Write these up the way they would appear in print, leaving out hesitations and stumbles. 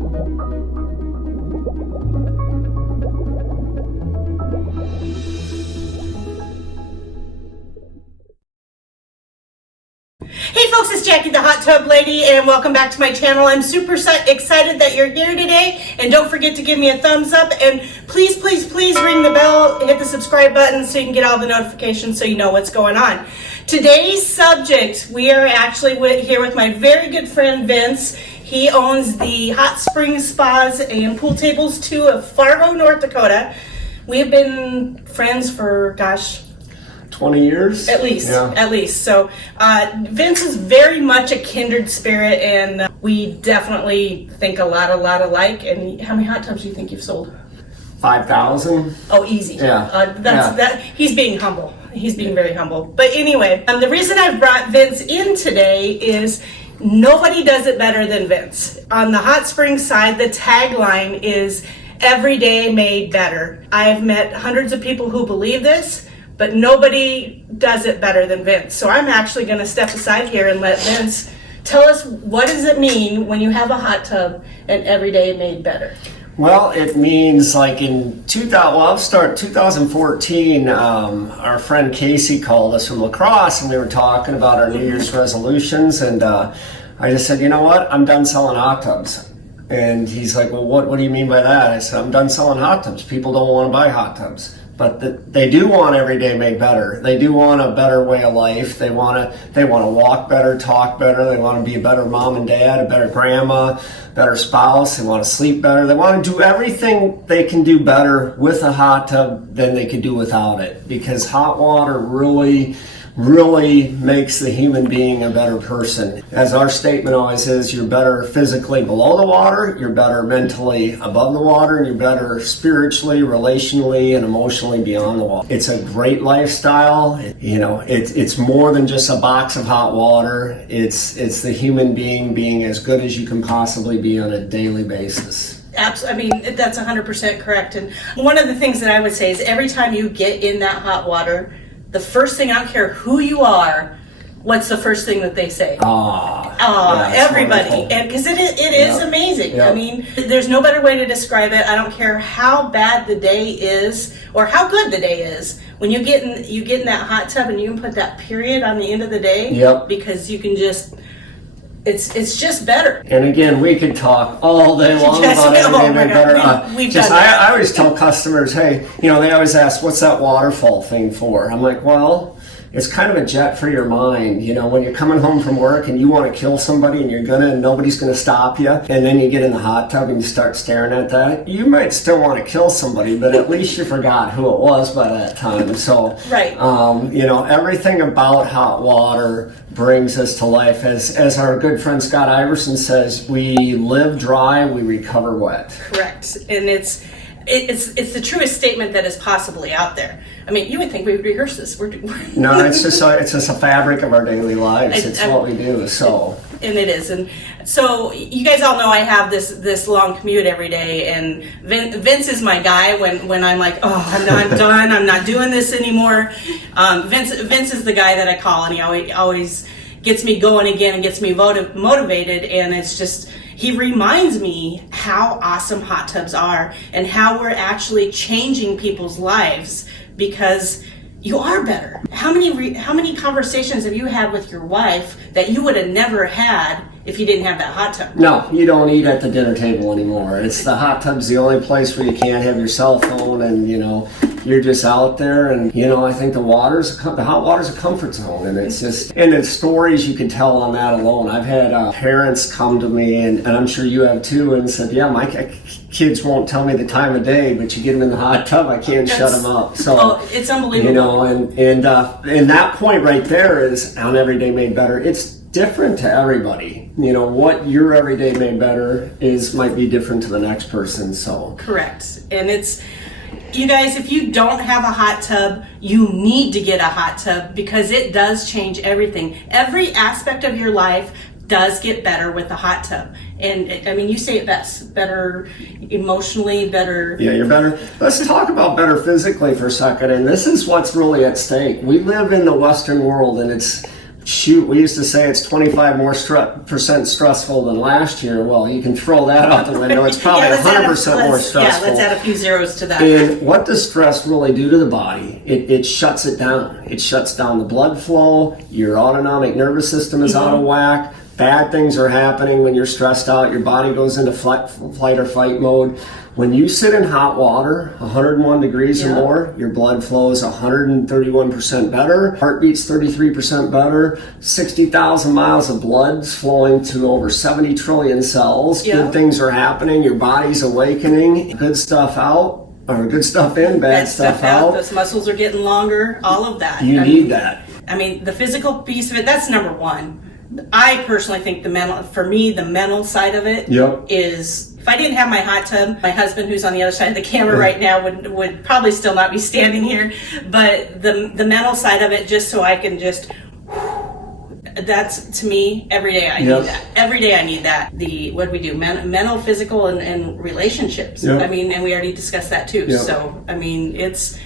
Hey folks, it's Jackie the Hot Tub Lady, and welcome back to my channel. I'm super excited that you're here today, and don't forget to give me a thumbs up, and please, please, please ring the bell, hit the subscribe button so you can get all the notifications so you know what's going on. Today's subject, we are actually here with my very good friend Vince. He owns the hot spring spas and pool tables too of Fargo, North Dakota. We have been friends for, gosh, 20 years? At least, yeah. At least. So Vince is very much a kindred spirit, and we definitely think a lot alike. And how many hot tubs do you think you've sold? 5,000. Oh, easy. Yeah. That. He's being humble. He's being very humble. But anyway, the reason I've brought Vince in today is nobody does it better than Vince. On the hot spring side, the tagline is "Every day made better." I've met hundreds of people who believe this, but nobody does it better than Vince. So I'm actually going to step aside here and let Vince tell us, what does it mean when you have a hot tub and every day made better? Well, it means like in 2014, our friend Casey called us from La Crosse, and we were talking about our New Year's resolutions, and I just said, you know what, I'm done selling hot tubs. And he's like, well, what do you mean by that? I said, I'm done selling hot tubs. People don't want to buy hot tubs. But they do want every day made better. They do want a better way of life. They want to walk better, talk better. They want to be a better mom and dad, a better grandma, better spouse. They want to sleep better. They want to do everything they can do better with a hot tub than they could do without it. Because hot water really makes the human being a better person. As our statement always is, you're better physically below the water, you're better mentally above the water, and you're better spiritually, relationally, and emotionally beyond the water. It's a great lifestyle. You know, it's more than just a box of hot water. It's the human being as good as you can possibly be on a daily basis. Absolutely. I mean, that's 100% correct. And one of the things that I would say is every time you get in that hot water, the first thing, I don't care who you are, what's the first thing that they say? Yeah, everybody. Wonderful. And because it is amazing. Yeah. I mean, there's no better way to describe it. I don't care how bad the day is or how good the day is. When you get in that hot tub and you can put that period on the end of the day, yep. Because you can just, it's just better. And again, we could talk all day long about everything better. We've done that. I always tell customers, hey, they always ask, what's that waterfall thing for? I'm like, well, it's kind of a jet for your mind. When you're coming home from work and you want to kill somebody and nobody's going to stop you, and then you get in the hot tub and you start staring at that, you might still want to kill somebody, but at least you forgot who it was by that time. So, right. Everything about hot water brings us to life. As our good friend Scott Iverson says, we live dry, we recover wet. Correct. And it's the truest statement that is possibly out there. I mean, you would think we would rehearse this. No, it's just a fabric of our daily lives. It's what we do. So. And it is. And so you guys all know I have this long commute every day, and Vince is my guy when I'm like, oh, I'm done. I'm not doing this anymore. Vince is the guy that I call, and he always gets me going again and gets me motivated. And it's just, he reminds me how awesome hot tubs are and how we're actually changing people's lives because you are better. How many conversations have you had with your wife that you would have never had if you didn't have that hot tub? No, you don't eat at the dinner table anymore. It's the hot tub's the only place where you can't have your cell phone, and you're just out there. And I think the hot water's a comfort zone, and it's just, and the stories you can tell on that alone. I've had parents come to me, and I'm sure you have too, and said, yeah, my kids won't tell me the time of day, but you get them in the hot tub, I can't shut them up. So it's unbelievable. And that point right there is on Everyday Made Better. It's different to everybody. What your everyday made better might be different to the next person. So correct. And it's, you guys, if you don't have a hot tub, you need to get a hot tub because it does change everything. Every aspect of your life does get better with the hot tub. And I mean, you say it best, better emotionally, better. Yeah, you're better. Let's talk about better physically for a second. And this is what's really at stake. We live in the Western world, and shoot, we used to say it's 25 more percent stressful than last year. Well, you can throw that out the window. It's probably 100% more stressful. Yeah, let's add a few zeros to that. And what does stress really do to the body? It shuts it down. It shuts down the blood flow. Your autonomic nervous system is out of whack. Bad things are happening when you're stressed out. Your body goes into flight or fight mode. When you sit in hot water, 101 degrees or more, your blood flow is 131% better. Heartbeat's 33% better. 60,000 miles of blood's flowing to over 70 trillion cells. Good things are happening. Your body's awakening. Good stuff out. Or good stuff in, bad stuff out. Those muscles are getting longer. All of that. You need that. I mean, the physical piece of it, that's number one. I personally think the mental side of it is, if I didn't have my hot tub, my husband, who's on the other side of the camera right now, would probably still not be standing here. But the mental side of it, just so I can that's, to me, every day I need that. Every day I need that. What do we do? Mental, physical, and relationships. I mean, and we already discussed that too. So, I mean, it's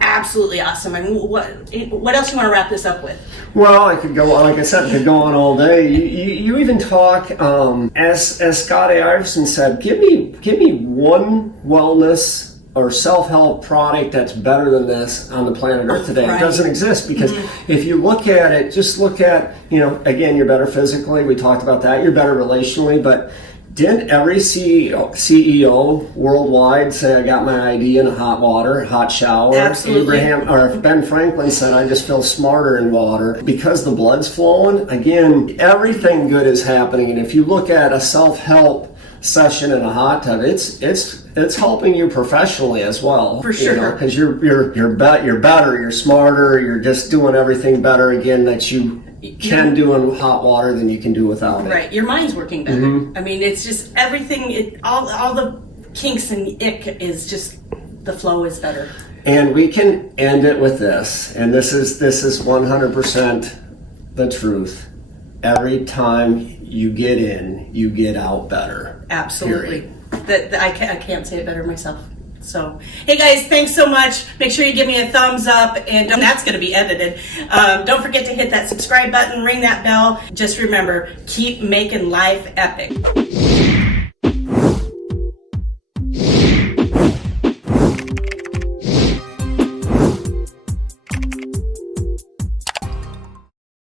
absolutely awesome. I mean, what else you want to wrap this up with? Well, I could go on, like I said, I could go on all day. You even talk, as Scott A. Iverson said, give me one wellness or self-help product that's better than this on the planet Earth today. It doesn't exist, because if you look at it, just look at, again, you're better physically. We talked about that. You're better relationally, but didn't every CEO worldwide say, I got my ID in a hot water, hot shower? Absolutely. Ben Franklin said, I just feel smarter in water. Because the blood's flowing, again, everything good is happening. And if you look at a self-help session in a hot tub, it's helping you professionally as well. For sure. Because you're better, you're smarter, you're just doing everything better again that you can do in hot water than you can do without it. Right, your mind's working better. I mean, it's just everything. All the kinks and ick is just, the flow is better. And we can end it with this, and this is 100% the truth. Every time you get in, you get out better. Absolutely. I can't say it better myself. So, hey guys, thanks so much. Make sure you give me a thumbs up, and that's going to be edited. Don't forget to hit that subscribe button, ring that bell. Just remember, keep making life epic.